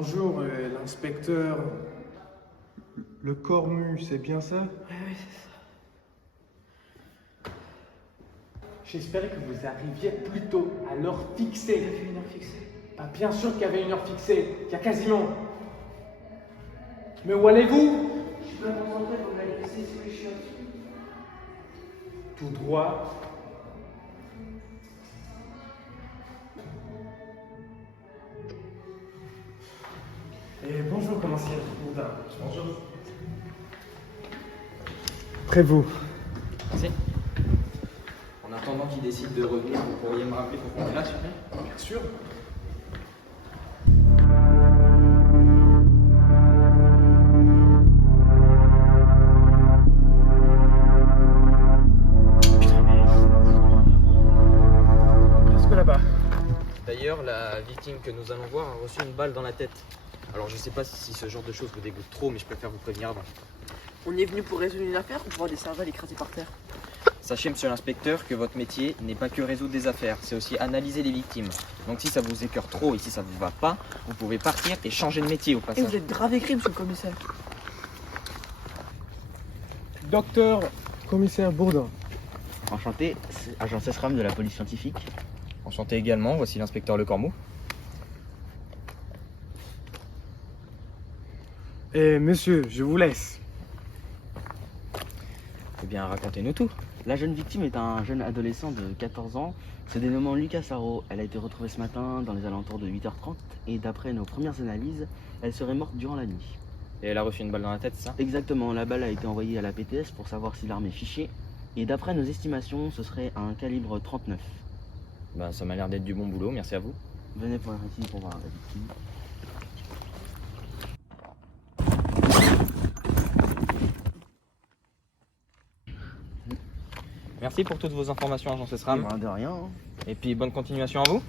Bonjour, l'inspecteur. Le Cormu, c'est bien ça? Oui, c'est ça. J'espérais que vous arriviez plus tôt, à l'heure fixée. Il y avait une heure fixée. Bah, bien sûr qu'il y avait une heure fixée, il y a quasiment. Mais où allez-vous? Je suis pas concentré pour m'aller laisser sous les chiottes. Tout droit. Et bonjour, commissaire Bourdin. Bonjour. Prévôt. Merci. En attendant qu'il décide de revenir, vous pourriez me rappeler pourquoi on est là, s'il vous plaît? Bien sûr. Presque là-bas. D'ailleurs, la victime que nous allons voir a reçu une balle dans la tête. Alors je sais pas si ce genre de choses vous dégoûte trop, mais je préfère vous prévenir avant. On est venu pour résoudre une affaire ou pour voir des cervelles écrasées par terre? Sachez, monsieur l'inspecteur, que votre métier n'est pas que résoudre des affaires, c'est aussi analyser les victimes. Donc si ça vous écœure trop et si ça vous va pas, vous pouvez partir et changer de métier au Et passage. vous êtes grave écrit, monsieur le commissaire. Docteur commissaire Bourdin. Enchanté, c'est agent SESRAM de la police scientifique. Enchanté également, voici l'inspecteur Le Cormou. Et monsieur, je vous laisse. Eh bien, racontez-nous tout. La jeune victime est un jeune adolescent de 14 ans, se dénommant Lucas Sarro. Elle a été retrouvée ce matin dans les alentours de 8h30 et d'après nos premières analyses, elle serait morte durant la nuit. Et elle a reçu une balle dans la tête, c'est ça? Exactement, la balle a été envoyée à la PTS pour savoir si l'arme est fichée et d'après nos estimations, ce serait un calibre 39. Ben, ça m'a l'air d'être du bon boulot, merci à vous. Venez voir ici pour voir la victime. Merci pour toutes vos informations, agent SESRAM. De rien. Hein. Et puis bonne continuation à vous.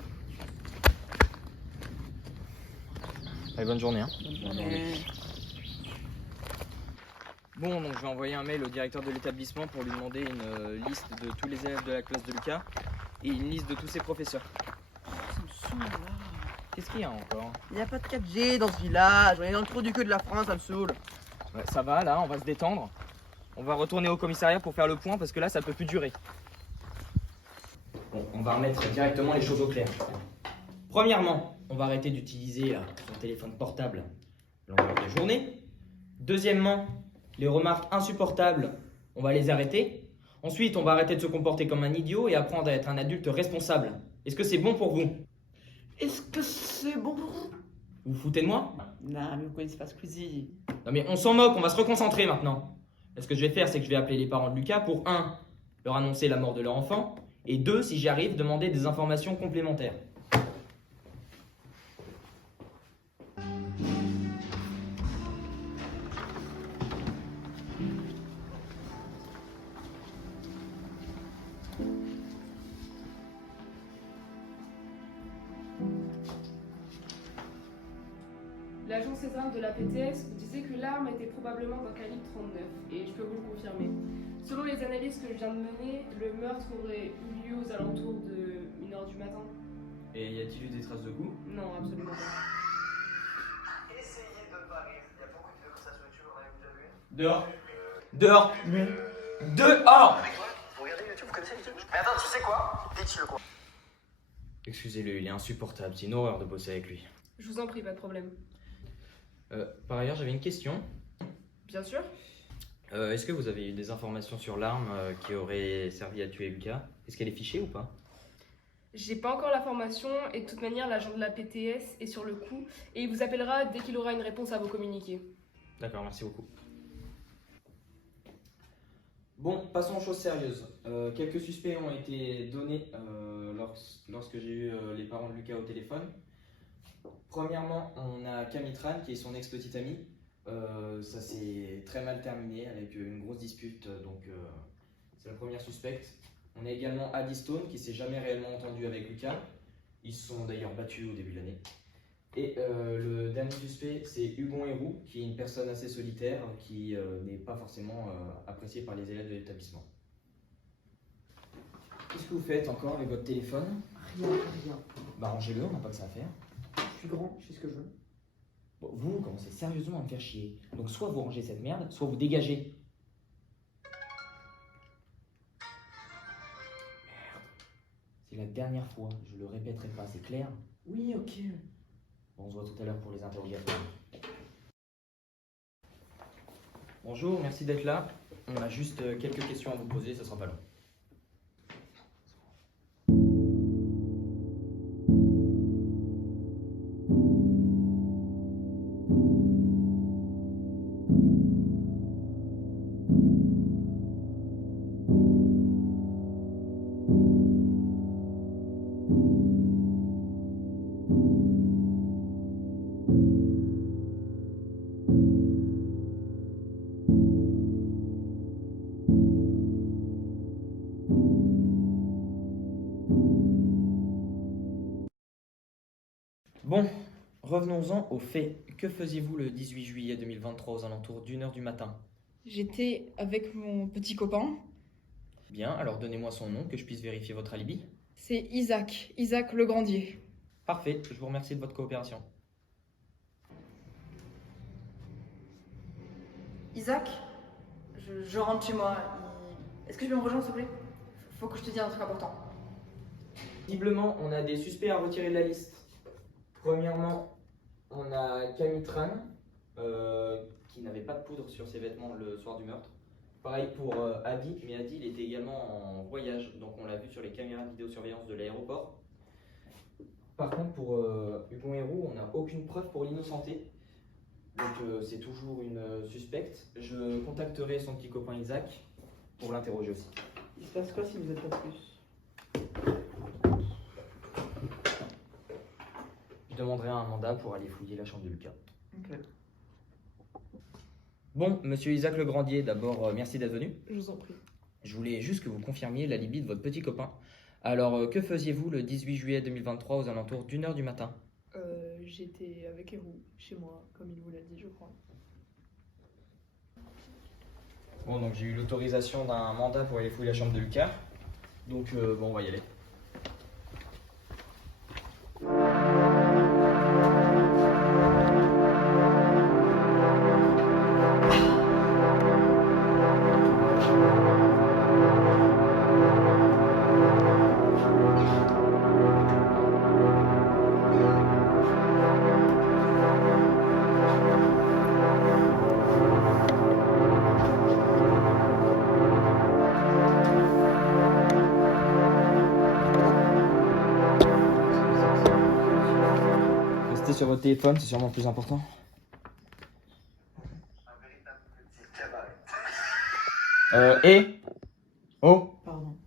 Allez, bonne journée. Hein. Bon, donc je vais envoyer un mail au directeur de l'établissement pour lui demander une liste de tous les élèves de la classe de Lucas et une liste de tous ses professeurs. Ça me saoule là. Qu'est-ce qu'il y a encore? Il n'y a pas de 4G dans ce village. On est dans le trou du cul de la France, ça me saoule. Ouais, ça va, là, on va se détendre. On va retourner au commissariat pour faire le point parce que là, ça peut plus durer. Bon, on va remettre directement les choses au clair. Premièrement, on va arrêter d'utiliser son téléphone portable longueur de journée. Deuxièmement, les remarques insupportables, on va les arrêter. Ensuite, on va arrêter de se comporter comme un idiot et apprendre à être un adulte responsable. Est-ce que c'est bon pour vous? Est-ce que c'est bon? Vous vous foutez de moi? Non, mais vous connaissez pas Squeezie. Non mais on s'en moque, on va se reconcentrer maintenant. Et ce que je vais faire, c'est que je vais appeler les parents de Lucas pour 1. Leur annoncer la mort de leur enfant, et 2, si j'y arrive, demander des informations complémentaires. L'agent César de la PTS vous disait que l'arme était probablement d'un calibre 39, et je peux vous le confirmer. Selon les analyses que je viens de mener, le meurtre aurait eu lieu aux alentours de 1h du matin. Et y a-t-il eu des traces de coups? Non, absolument pas. Essayez de ne pas rire, il y a beaucoup de conversations YouTube, on en a déjà vu. Dehors. Dehors. Dehors. Vous regardez YouTube, vous connaissez YouTube? Mais attends, tu sais quoi? Dites-le quoi. Excusez-le, il est insupportable, c'est une horreur de bosser avec lui. Je vous en prie, pas de problème. Par ailleurs, j'avais une question. Bien sûr. Est-ce que vous avez eu des informations sur l'arme qui aurait servi à tuer Lucas? Est-ce qu'elle est fichée ou pas? J'ai pas encore la formation, et de toute manière, l'agent de la PTS est sur le coup, et il vous appellera dès qu'il aura une réponse à vous communiquer. D'accord, merci beaucoup. Bon, passons aux choses sérieuses. Quelques suspects ont été donnés lorsque j'ai eu les parents de Lucas au téléphone. Premièrement, on a Camitran, qui est son ex-petite amie. Ça s'est très mal terminé avec une grosse dispute, donc c'est la première suspecte. On a également Adi Stone, qui s'est jamais réellement entendu avec Lucas. Ils se sont d'ailleurs battus au début de l'année. Et le dernier suspect, c'est Hugon Héroux, qui est une personne assez solitaire, qui n'est pas forcément appréciée par les élèves de l'établissement. Qu'est-ce que vous faites encore avec votre téléphone? Rien. Bah rangez-le, on n'a pas que ça à faire. Je suis grand, je sais ce que je veux. Bon, vous commencez sérieusement à me faire chier. Donc soit vous rangez cette merde, soit vous dégagez. Merde. C'est la dernière fois, je le répéterai pas, c'est clair? Oui, ok. Bon, on se voit tout à l'heure pour les interrogatoires. Bonjour, merci d'être là. On a juste quelques questions à vous poser, ce sera pas long. Bon, revenons-en aux faits. Que faisiez-vous le 18 juillet 2023 aux alentours d'1h du matin? J'étais avec mon petit copain. Bien, alors donnez-moi son nom, que je puisse vérifier votre alibi. C'est Isaac, Isaac Legrandier. Parfait, je vous remercie de votre coopération. Isaac, je rentre chez moi. Est-ce que tu peux me rejoindre, s'il te plaît? Faut que je te dise un truc important. Visiblement, on a des suspects à retirer de la liste. Premièrement, on a Camitran, qui n'avait pas de poudre sur ses vêtements le soir du meurtre. Pareil pour Adi, mais Adi il était également en voyage, donc on l'a vu sur les caméras de vidéosurveillance de l'aéroport. Par contre, pour Hugon Héroux, on n'a aucune preuve pour l'innocenter. Donc c'est toujours une suspecte. Je contacterai son petit copain Isaac pour l'interroger aussi. Il se passe quoi si vous êtes pas plus? Je demanderai un mandat pour aller fouiller la chambre de Lucas. Ok. Bon, monsieur Isaac Legrandier, d'abord, merci d'être venu. Je vous en prie. Je voulais juste que vous confirmiez l'alibi de votre petit copain. Alors, que faisiez-vous le 18 juillet 2023 aux alentours d'1h du matin? J'étais avec Héroux, chez moi, comme il vous l'a dit, je crois. Bon, donc j'ai eu l'autorisation d'un mandat pour aller fouiller la chambre de Lucas. Donc, bon, on va y aller. Restez sur votre téléphone, c'est sûrement plus important. Un véritable petit cabaret. Oh, Pardon.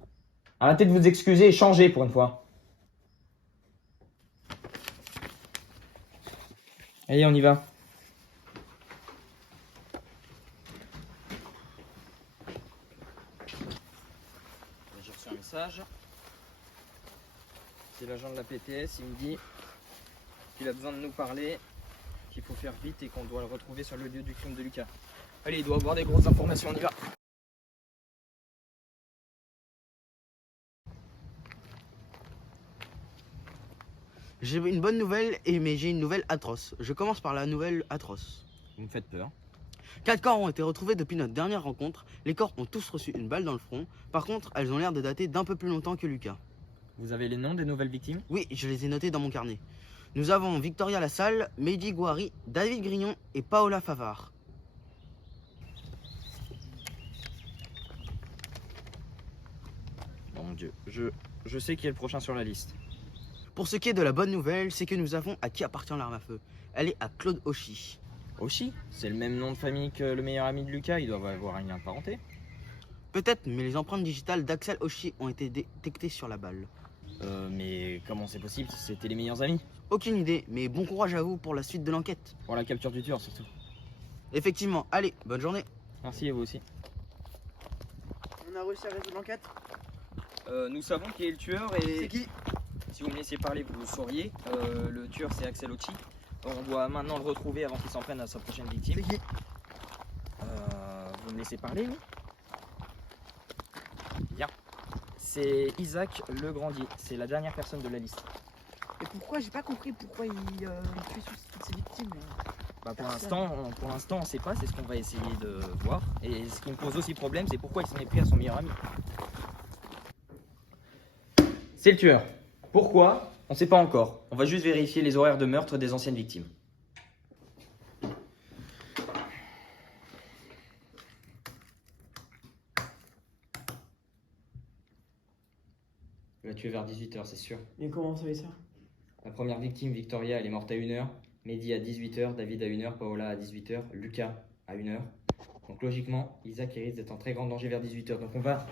arrêtez de vous excuser et changez pour une fois. Allez, on y va. J'ai reçu un message. C'est l'agent de la PTS, il me dit qu'il a besoin de nous parler, qu'il faut faire vite et qu'on doit le retrouver sur le lieu du crime de Lucas. Allez, il doit avoir des grosses informations, on y va. J'ai une bonne nouvelle, mais j'ai une nouvelle atroce. Je commence par la nouvelle atroce. Vous me faites peur. 4 corps ont été retrouvés depuis notre dernière rencontre. Les corps ont tous reçu une balle dans le front. Par contre, elles ont l'air de dater d'un peu plus longtemps que Lucas. Vous avez les noms des nouvelles victimes? Oui, je les ai notés dans mon carnet. Nous avons Victoria Lassalle, Mehdi Gouari, David Grignon et Paola Favard. Oh mon dieu, je sais qui est le prochain sur la liste. Pour ce qui est de la bonne nouvelle, c'est que nous avons à qui appartient l'arme à feu. Elle est à Claude Auchy. Auchy? C'est le même nom de famille que le meilleur ami de Lucas, ils doivent avoir un lien de parenté. Peut-être, mais les empreintes digitales d'Axel Auchy ont été détectées sur la balle. Mais comment c'est possible? C'était les meilleurs amis. Aucune idée, mais bon courage à vous pour la suite de l'enquête. Pour la capture du tueur surtout. Effectivement, allez, bonne journée. Merci et vous aussi. On a réussi à résoudre l'enquête. Nous savons qui est le tueur et... C'est qui? Si vous me laissiez parler, vous le sauriez. Le tueur c'est Axel Auchy. On doit maintenant le retrouver avant qu'il s'en prenne à sa prochaine victime. C'est qui? Vous me laissez parler, oui? Bien. C'est Isaac Legrandier. C'est la dernière personne de la liste. Et pourquoi? J'ai pas compris pourquoi il tue toutes ses victimes. Bah pour l'instant, on sait pas, c'est ce qu'on va essayer de voir. Et ce qui me pose aussi problème, c'est pourquoi il s'en est pris à son meilleur ami. C'est le tueur. Pourquoi? On sait pas encore. On va juste vérifier les horaires de meurtre des anciennes victimes. Il l'a tué vers 18h, c'est sûr. Et comment vous savez ça? La première victime, Victoria, elle est morte à 1h. Mehdi à 18h, David à 1h, Paola à 18h, Lucas à 1h. Donc logiquement, Isaac risque d'être en très grand danger vers 18h. Donc on va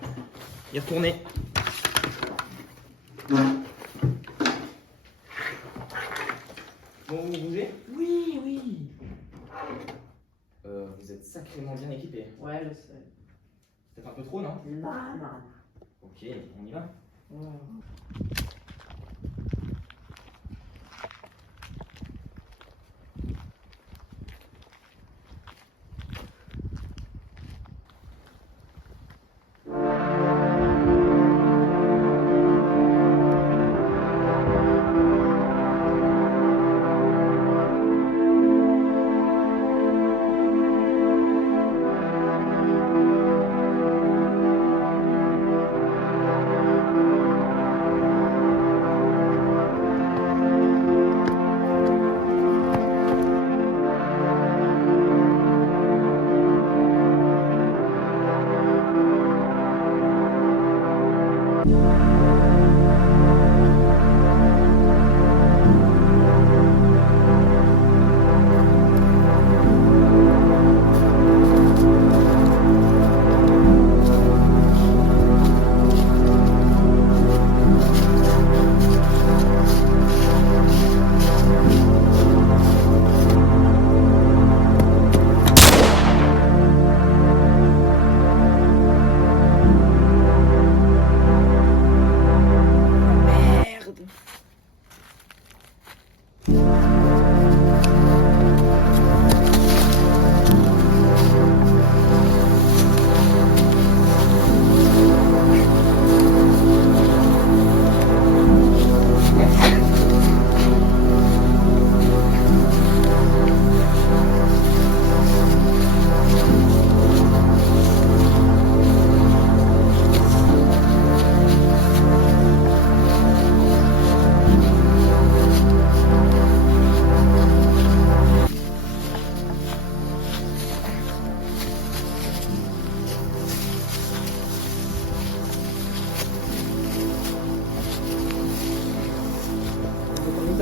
y retourner. Bon, vous bougez? Oui, oui. Vous êtes sacrément bien équipés. Ouais, je sais. Peut-être un peu trop, non? Non, non. Ok, on y va.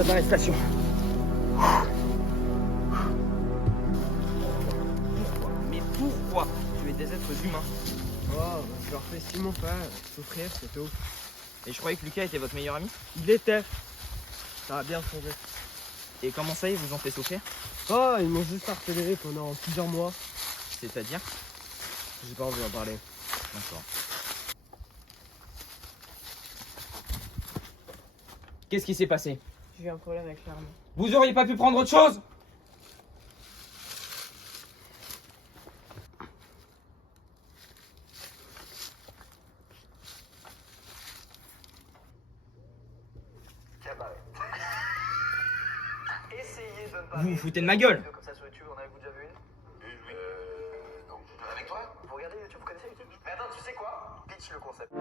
D'arrestation. Mais pourquoi tuer des êtres humains? Oh, je leur fais si mon frère souffrir, c'est tout. Et je croyais que Lucas était votre meilleur ami. Il était. Ça a bien changé. Et comment ça, ils vous ont fait souffrir? Oh, ils m'ont juste harcelé pendant plusieurs mois. C'est-à-dire? J'ai pas envie d'en parler. D'accord. Qu'est-ce qui s'est passé? J'ai eu un problème avec l'arme. Vous auriez pas pu prendre autre chose? Cabaret. Essayez de ne pas Vous vous rire. foutez de ma gueule. Comme ça sur YouTube, en avez-vous déjà vu une? Non. Avec toi? Vous regardez YouTube, vous connaissez YouTube? Mais attends, tu sais quoi? Pitch le concept.